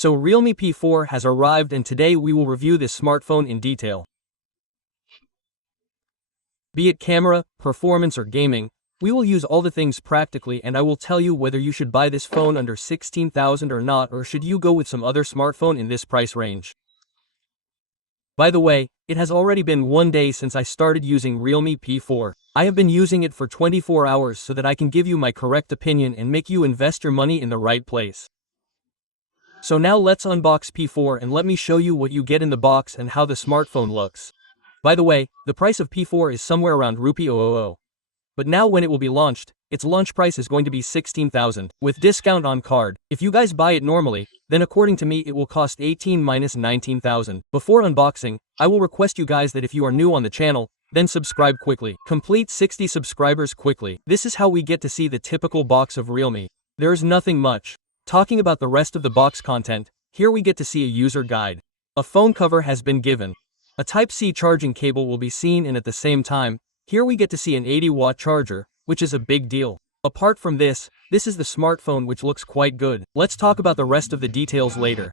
So Realme P4 has arrived and today we will review this smartphone in detail. Be it camera, performance or gaming, we will use all the things practically and I will tell you whether you should buy this phone under 16,000 or not, or should you go with some other smartphone in this price range. By the way, it has already been 1 day since I started using Realme P4. I have been using it for 24 hours so that I can give you my correct opinion and make you invest your money in the right place. So now let's unbox P4 and let me show you what you get in the box and how the smartphone looks. By the way, the price of P4 is somewhere around Rupee 000. But now when it will be launched, its launch price is going to be 16,000, with discount on card. If you guys buy it normally, then according to me it will cost 18 minus 19,000. Before unboxing, I will request you guys that if you are new on the channel, then subscribe quickly. Complete 60 subscribers quickly. This is how we get to see the typical box of Realme. There's nothing much. Talking about the rest of the box content, here we get to see a user guide. A phone cover has been given. A Type-C charging cable will be seen, and at the same time, here we get to see an 80-watt charger, which is a big deal. Apart from this is the smartphone, which looks quite good. Let's talk about the rest of the details later.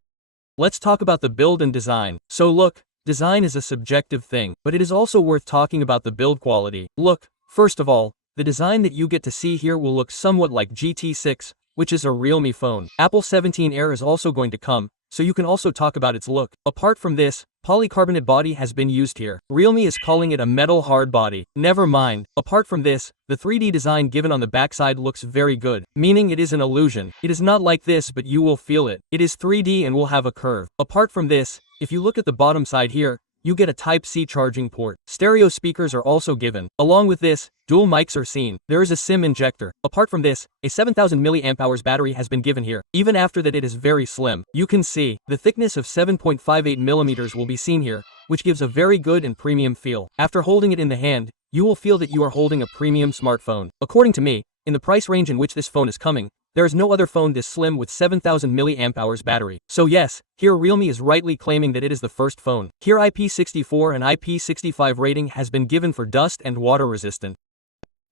Let's talk about the build and design. So look, design is a subjective thing, but it is also worth talking about the build quality. Look, first of all, the design that you get to see here will look somewhat like GT6, which is a Realme phone. Apple 17 Air is also going to come, so you can also talk about its look. Apart from this, polycarbonate body has been used here. Realme is calling it a metal hard body. Never mind. Apart from this, the 3D design given on the backside looks very good, meaning it is an illusion. It is not like this, but you will feel it. It is 3D and will have a curve. Apart from this, if you look at the bottom side here, you get a Type-C charging port. Stereo speakers are also given. Along with this, dual mics are seen. There is a SIM injector. Apart from this, a 7000 mAh battery has been given here. Even after that, it is very slim. You can see, the thickness of 7.58 millimeters will be seen here, which gives a very good and premium feel. After holding it in the hand, you will feel that you are holding a premium smartphone. According to me, in the price range in which this phone is coming, there is no other phone this slim with 7000 mAh battery. So yes, here Realme is rightly claiming that it is the first phone. Here IP64 and IP65 rating has been given for dust and water resistant.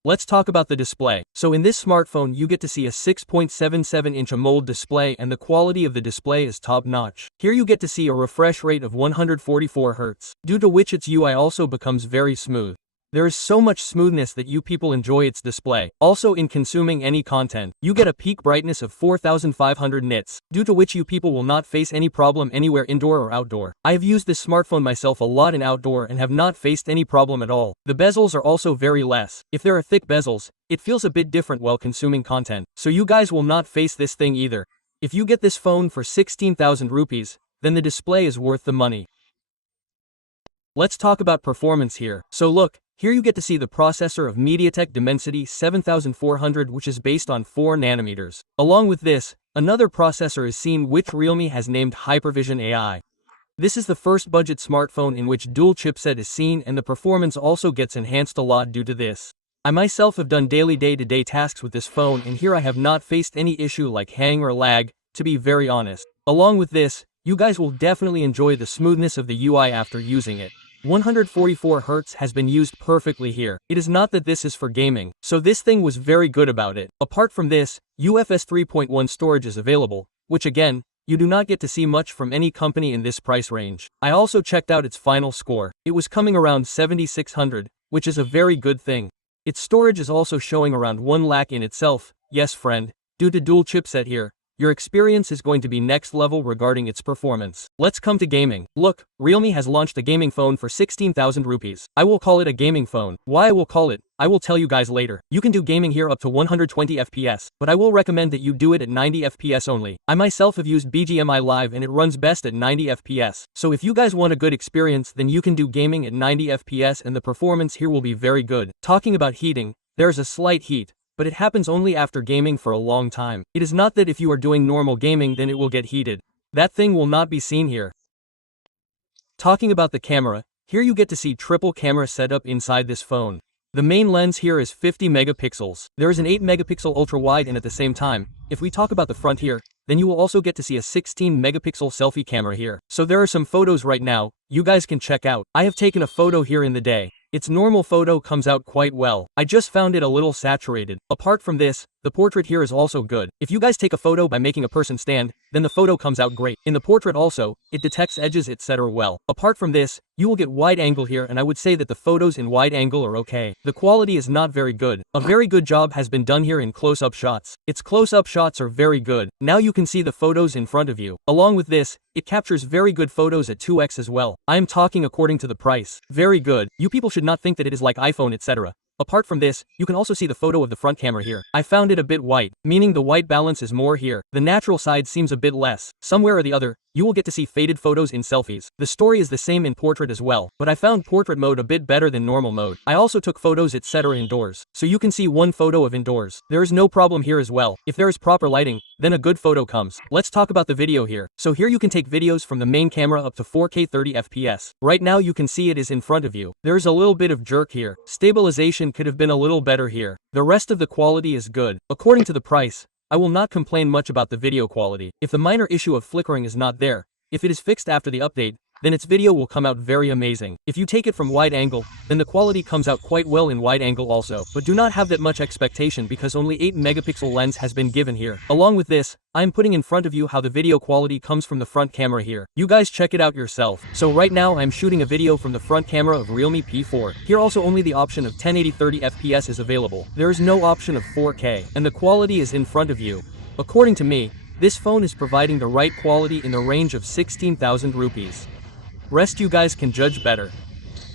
Let's talk about the display. So in this smartphone you get to see a 6.77-inch AMOLED display, and the quality of the display is top-notch. Here you get to see a refresh rate of 144 Hz, due to which its UI also becomes very smooth. There is so much smoothness that you people enjoy its display. Also, in consuming any content, you get a peak brightness of 4500 nits, due to which you people will not face any problem anywhere indoor or outdoor. I have used this smartphone myself a lot in outdoor and have not faced any problem at all. The bezels are also very less. If there are thick bezels, it feels a bit different while consuming content. So you guys will not face this thing either. If you get this phone for 16,000 rupees, then the display is worth the money. Let's talk about performance here. So look, here you get to see the processor of MediaTek Dimensity 7400, which is based on 4 nanometers. Along with this, another processor is seen which Realme has named Hypervision AI. This is the first budget smartphone in which dual chipset is seen, and the performance also gets enhanced a lot due to this. I myself have done daily day-to-day tasks with this phone, and here I have not faced any issue like hang or lag, to be very honest. Along with this, you guys will definitely enjoy the smoothness of the UI after using it. 144 Hz has been used perfectly here. It is not that this is for gaming, so this thing was very good about it. Apart from this, UFS 3.1 storage is available, which again, you do not get to see much from any company in this price range. I also checked out its final score. It was coming around 7600, which is a very good thing. Its storage is also showing around 1 lakh in itself. Yes friend, due to dual chipset here, your experience is going to be next level regarding its performance. Let's come to gaming. Look, Realme has launched a gaming phone for 16,000 rupees. I will call it a gaming phone. Why I will call it, I will tell you guys later. You can do gaming here up to 120 FPS, but I will recommend that you do it at 90 FPS only. I myself have used BGMI Live and it runs best at 90 FPS. So if you guys want a good experience, then you can do gaming at 90 FPS and the performance here will be very good. Talking about heating, there's a slight heat, but it happens only after gaming for a long time. It is not that if you are doing normal gaming then it will get heated. That thing will not be seen here. Talking about the camera, here you get to see triple camera setup inside this phone. The main lens here is 50 megapixels. There is an 8 megapixel ultra wide, and at the same time, if we talk about the front here, then you will also get to see a 16 megapixel selfie camera here. So there are some photos right now, you guys can check out. I have taken a photo here in the day. Its normal photo comes out quite well. I just found it a little saturated. Apart from this, The portrait here is also good. If you guys take a photo by making a person stand, then the photo comes out great. In the portrait also, it detects edges etc. well. Apart from this, you will get wide angle here and I would say that the photos in wide angle are okay. The quality is not very good. A very good job has been done here in close-up shots. Its close-up shots are very good. Now you can see the photos in front of you. Along with this, it captures very good photos at 2x as well. I am talking according to the price. Very good. You people should not think that it is like iPhone etc. Apart from this, you can also see the photo of the front camera here. I found it a bit white, meaning the white balance is more here. The natural side seems a bit less. Somewhere or the other, you will get to see faded photos in selfies. The story is the same in portrait as well, but I found portrait mode a bit better than normal mode. I also took photos etc. indoors, so you can see one photo of indoors. There is no problem here as well. If there is proper lighting, then a good photo comes. Let's talk about the video here. So here you can take videos from the main camera up to 4K 30 FPS. Right now you can see it is in front of you. There is a little bit of jerk here. Stabilization could have been a little better here. The rest of the quality is good. According to the price, I will not complain much about the video quality. If the minor issue of flickering is not there, if it is fixed after the update, then its video will come out very amazing. If you take it from wide angle, then the quality comes out quite well in wide angle also. But do not have that much expectation because only 8 megapixel lens has been given here. Along with this, I am putting in front of you how the video quality comes from the front camera here. You guys check it out yourself. So right now I am shooting a video from the front camera of Realme P4. Here also only the option of 1080 30 FPS is available. There is no option of 4K, and the quality is in front of you. According to me, this phone is providing the right quality in the range of 16,000 rupees. Rest you guys can judge better.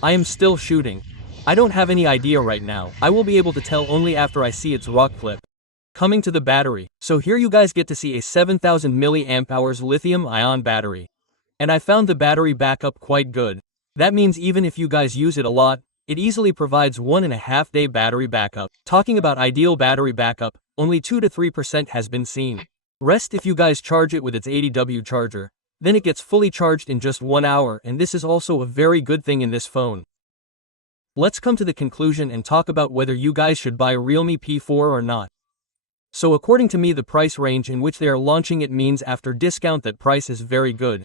I am still shooting. I don't have any idea right now. I will be able to tell only after I see its rock clip. Coming to the battery. So here you guys get to see a 7000 mAh lithium-ion battery. And I found the battery backup quite good. That means even if you guys use it a lot, it easily provides 1.5 day battery backup. Talking about ideal battery backup, only 2 to 3% has been seen. Rest if you guys charge it with its 80W charger. Then it gets fully charged in just 1 hour, and this is also a very good thing in this phone. Let's come to the conclusion and talk about whether you guys should buy Realme P4 or not. So according to me the price range in which they are launching it means after discount that price is very good.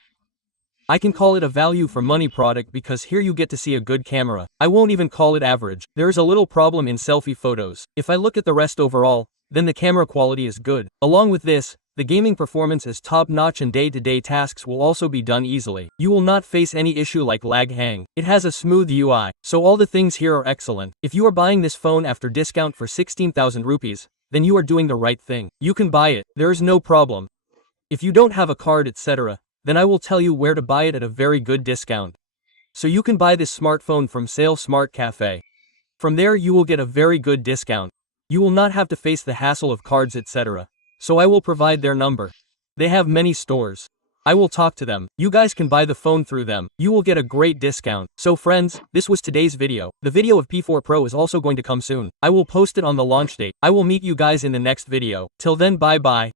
I can call it a value for money product because here you get to see a good camera. I won't even call it average. There is a little problem in selfie photos. If I look at the rest overall, then the camera quality is good. Along with this, the gaming performance is top-notch and day-to-day tasks will also be done easily. You will not face any issue like lag hang. It has a smooth UI, so all the things here are excellent. If you are buying this phone after discount for 16,000 rupees, then you are doing the right thing. You can buy it, there is no problem. If you don't have a card etc., then I will tell you where to buy it at a very good discount. So you can buy this smartphone from Sale Smart Cafe. From there you will get a very good discount. You will not have to face the hassle of cards etc. So I will provide their number. They have many stores. I will talk to them. You guys can buy the phone through them. You will get a great discount. So friends, this was today's video. The video of P4 Pro is also going to come soon. I will post it on the launch date. I will meet you guys in the next video. Till then bye bye.